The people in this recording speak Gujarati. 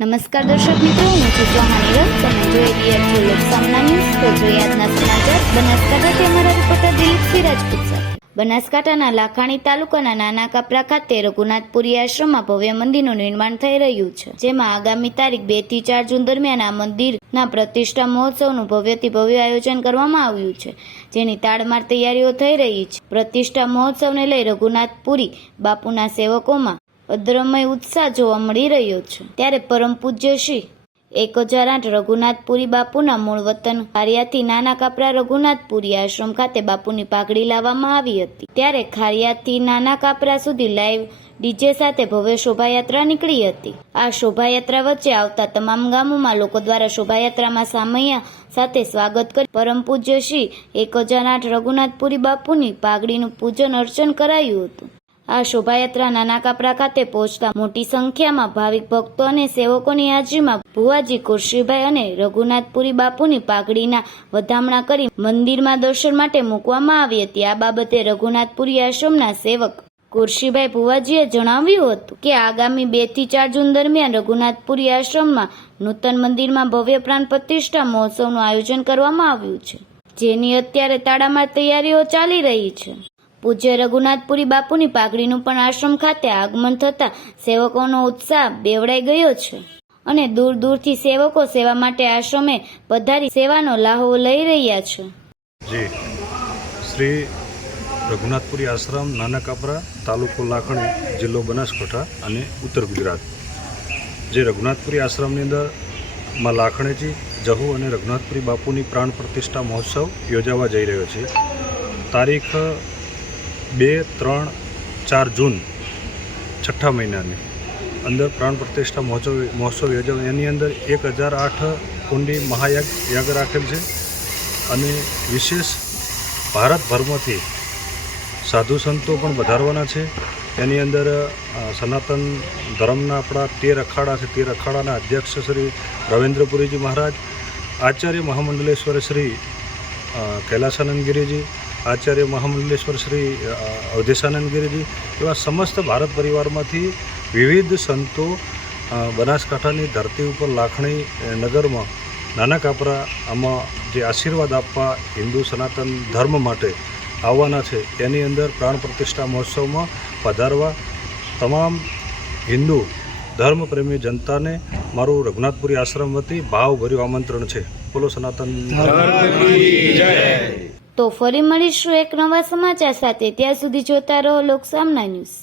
નમસ્કાર દર્શક મિત્રો, હું છું ચૌહાણી રમ. તમે જોઈ રહ્યા છો લોકસામના ન્યૂઝ. તો જોઈએ આજના સમાચાર. બનાસકાંઠાથી અમારા રિપોર્ટર દિલીપસિંહ રાજપૂત સાથે. બનાસકાંઠાના લાખાણી તાલુકાના નાના કાપરા ખાતે રઘુનાથપુરી આશ્રમમાં ભવ્ય મંદિરનું નિર્માણ થઈ રહ્યું છે, જેમાં આગામી તારીખ 2 થી 4 જૂન દરમિયાન આ મંદિરના પ્રતિષ્ઠા મહોત્સવનું ભવ્યથી ભવ્ય આયોજન કરવામાં આવ્યું છે, જેની તાડમાર તૈયારીઓ થઈ રહી છે. પ્રતિષ્ઠા મહોત્સવને લઈ રઘુનાથપુરી બાપુના સેવકોમાં અદ્રમય ઉત્સાહ જોવા મળી રહ્યો છે. ત્યારે પરમ પૂજ્ય શ્રી 1008 રઘુનાથપુરી બાપુના મૂળ વતન ખારિયાથી નાના કાપરા રઘુનાથપુરી આશ્રમ ખાતે બાપુની પાઘડી લાવવામાં આવી હતી. ત્યારે ખારિયાથી નાના કાપરા સુધી લાઈવ ડીજે સાથે ભવ્ય શોભાયાત્રા નીકળી હતી. આ શોભાયાત્રા વચ્ચે આવતા તમામ ગામોમાં લોકો દ્વારા શોભાયાત્રામાં સામૈયા સાથે સ્વાગત કરી પરમ પૂજ્ય શ્રી 1008 રઘુનાથપુરી બાપુની પાઘડીનું પૂજન અર્ચન કરાયું હતું. આ શોભાયાત્રા નાના કાપરા ખાતે પહોંચતા મોટી સંખ્યામાં ભાવિક ભક્તો અને સેવકોની હાજરીમાં ભુવાજી કુરશીભાઈ અને રઘુનાથપુરી બાપુની પાઘડીના વધામણા કરી મંદિરમાં દર્શન માટે મૂકવામાં આવી હતી. આ બાબતે રઘુનાથપુરી આશ્રમના સેવક કુરશીભાઈ ભુવાજીએ જણાવ્યું હતું કે આગામી 2 થી 4 જૂન દરમિયાન રઘુનાથપુરી આશ્રમમાં નૂતન મંદિરમાં ભવ્ય પ્રાણ પ્રતિષ્ઠા મહોત્સવનું આયોજન કરવામાં આવ્યું છે, જેની અત્યારે તાડામાર તૈયારીઓ ચાલી રહી છે. પૂજ્ય રઘુનાથપુરી બાપુની પાઘડીનું પણ આશ્રમ ખાતે આગમન થતા સેવકોનો ઉત્સાહ બેવડાઈ ગયો છે અને દૂર દૂરથી સેવકો સેવા માટે આશ્રમે પધારી સેવાનો લાહો લઈ રહ્યા છે. જી શ્રી રઘુનાથપુરી આશ્રમ નાના કાપરા, તાલુકો લાખણી, જિલ્લો બનાસકાંઠા અને ઉત્તર ગુજરાત. જે રઘુનાથપુરી આશ્રમની અંદર માં લાખણીજી, જહુ અને રઘુનાથપુરી બાપુની પ્રાણ પ્રતિષ્ઠા મહોત્સવ યોજાવા જઈ રહ્યો છે. તારીખ 2, 3, 4 જૂન છઠ્ઠા મહિનાની અંદર પ્રાણ પ્રતિષ્ઠા મહોત્સવ યોજાય. એની અંદર 1008 કુંડી મહાયાગ રાખેલ છે અને વિશેષ ભારતભરમાંથી સાધુ સંતો પણ વધારવાના છે. એની અંદર સનાતન ધર્મના આપણા 13 અખાડા છે. 13 અખાડાના અધ્યક્ષ શ્રી રવિન્દ્રપુરીજી મહારાજ, આચાર્ય મહામંડલેશ્વર શ્રી કૈલાસાનંદગીરીજી, આચાર્ય મહામંડલેશ્વર શ્રી અવધેશાનંદગીરીજી, એવા સમસ્ત ભારત પરિવારમાંથી વિવિધ સંતો બનાસકાંઠાની ધરતી ઉપર લાખણી નગરમાં નાના કાપરા આમાં જે આશીર્વાદ આપવા હિન્દુ સનાતન ધર્મ માટે આવવાના છે. એની અંદર પ્રાણ પ્રતિષ્ઠા મહોત્સવમાં પધારવા તમામ હિન્દુ ધર્મપ્રેમી જનતાને મારું રઘુનાથપુરી આશ્રમ વતી ભાવભર્યું આમંત્રણ છે. બોલો સનાતન ધર્મ કી જય. તો ફરી મળીશું એક નવા સમાચાર સાથે. ત્યાં સુધી જોતા રહો લોકસામના ન્યૂઝ.